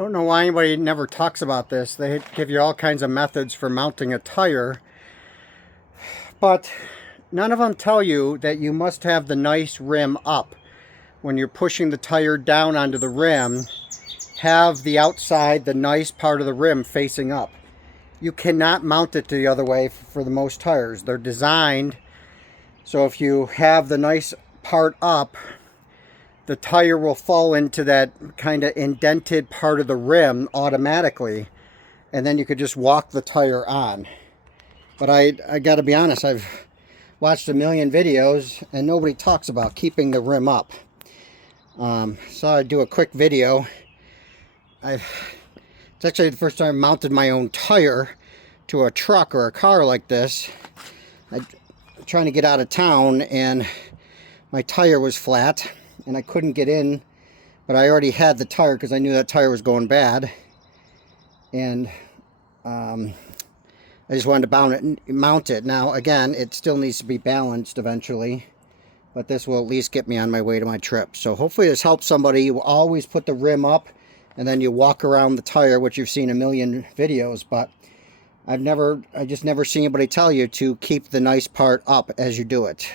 Don't know why anybody never talks about this. They give you all kinds of methods for mounting a tire, but none of them tell you that you must have the nice rim up. When you're pushing the tire down onto the rim, have the outside, the nice part of the rim facing up. You cannot mount it the other way for the most tires. They're designed so if you have the nice part up, the tire will fall into that kind of indented part of the rim automatically, and then you could just walk the tire on. But I got to be honest, I've watched a million videos and nobody talks about keeping the rim up. So I'd do a quick video. It's actually the first time I mounted my own tire to a truck or a car like this. I'm trying to get out of town and my tire was flat and I couldn't get in, but I already had the tire because I knew that tire was going bad. And I just wanted to mount it. Now again, it still needs to be balanced eventually, but this will at least get me on my way to my trip. So hopefully this helps somebody. You always put the rim up and then you walk around the tire, which you've seen a million videos, but I just never seen anybody tell you to keep the nice part up as you do it.